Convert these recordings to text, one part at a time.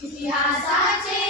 इतिहासाचे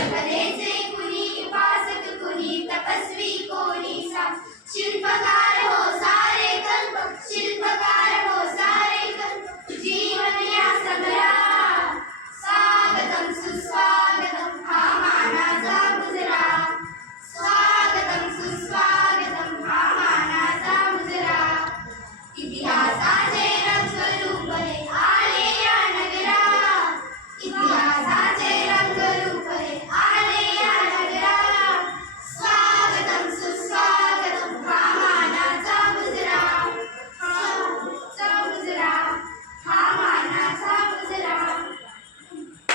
transparência